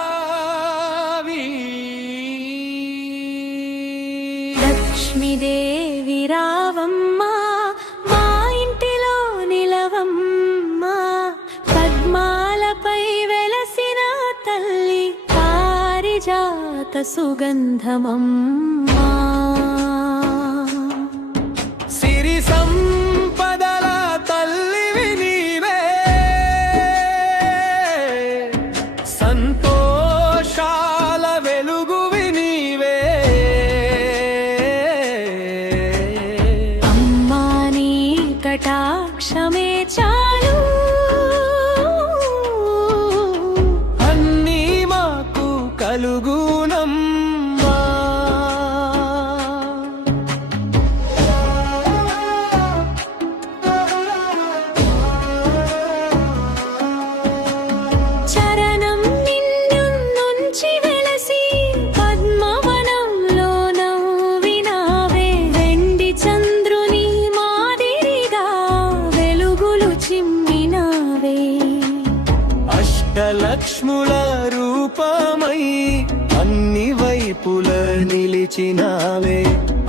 పల్లావి. లక్ష్మీదేవి రావమ్మా మా ఇంటిలో నిలవమ్మా, పద్మాలపై వెలసిన తల్లి పారిజాత సుగంధమమ్మా. సిరి సంపదల తల్లివి నీవే, సంతోషాల వెలుగువి నీవే. అమ్మా నీ కటాక్షమే చాలు, అన్నీ మాకు కలుగునమ్మా. చరణం నిన్ను నుంచి వెలసి పద్మవనంలో నవ్వినావే, వెండి చంద్రుని మాదిరిగా వెలుగులు చిమ్మినావే. అష్టలక్ష్ముల రూపమై అన్ని వైపుల నిలిచినావే,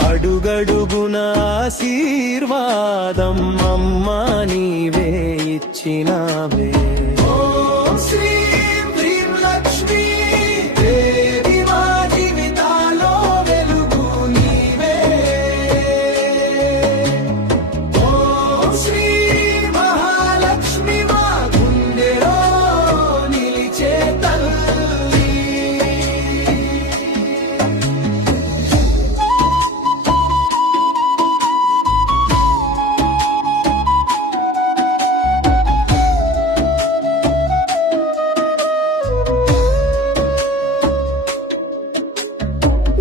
అడుగడుగున ఆశీర్వాదం అమ్మా నీవే ఇచ్చినావే. ఓం శ్రీం హ్రీం లక్ష్మీ దేవి మా జీవితాలో వెలుగు నీవే. ఓం శ్రీ మహాలక్ష్మి మా గుండెలో నిలిచే తల్లి.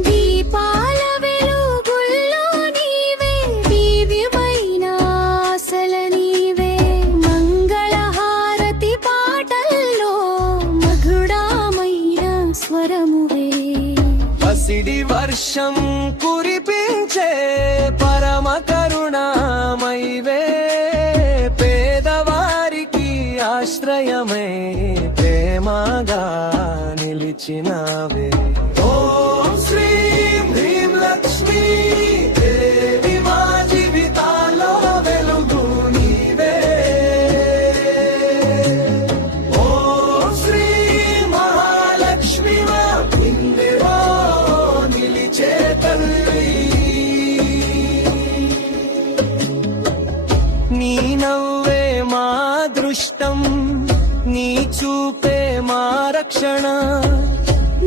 దీపాల వెలుగుల్లో నీవే, దివ్యమైన ఆశల నీవే, మంగళహారతి పాటల్లో మధురామైన స్వరమువే. పసిడి వర్షం కురిపించే పరమ కరుణామైవే, పేదవారికి ఆశ్రయమే ప్రేమగా నిలిచినావే. ఓం శ్రీం హ్రీం లక్ష్మీ దేవి మా జీవితాల్లో వెలుగు నీవే. ఓం శ్రీ మహాలక్ష్మి మా గుండెలో నిలిచే తల్లి. నీ నవ్వే మా దృష్టం, నీ చూపే మా రక్షణ.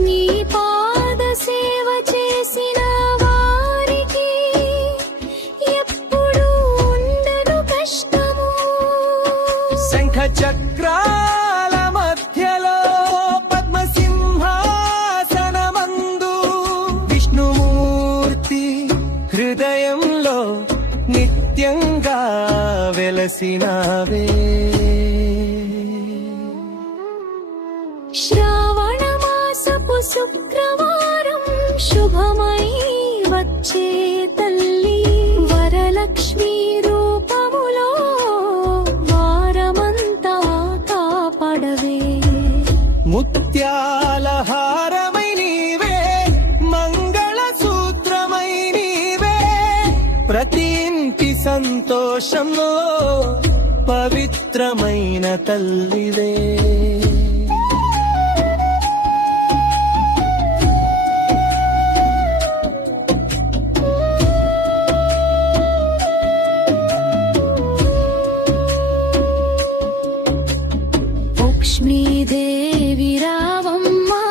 నీ పాద సేవ చేసిన వారికి ఎప్పుడు ఉండదు కష్టము. శంఖ చక్రాల మధ్యలో పద్మసింహాసనమందు విష్ణుమూర్తి హృదయంలో నిత్యంగా వెలసినావే. శ్రావణ మాసపు శుక్రవారం శుభమై వచ్చే తల్లి, వరలక్ష్మి రూపములో వారమంతా కాపాడవే. ముత్యాల హారమై నీవే, మంగళ సూత్రమై నీవే, ప్రతి ఇంటి సంతోషంలో పవిత్రమైన తల్లివే. లక్ష్మీదేవి రావమ్మా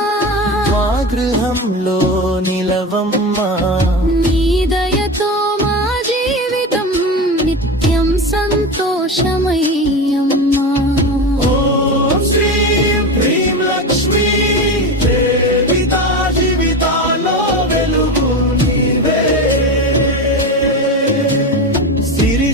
మా గృహంలో నిలవమ్మా, నీ దయతో మా జీవితం నిత్యం సంతోషమయ్యమ్మా. ఓం శ్రీం హ్రీం లక్ష్మీ దేవి మా జీవితాల్లో వెలుగు నీవే. సిరి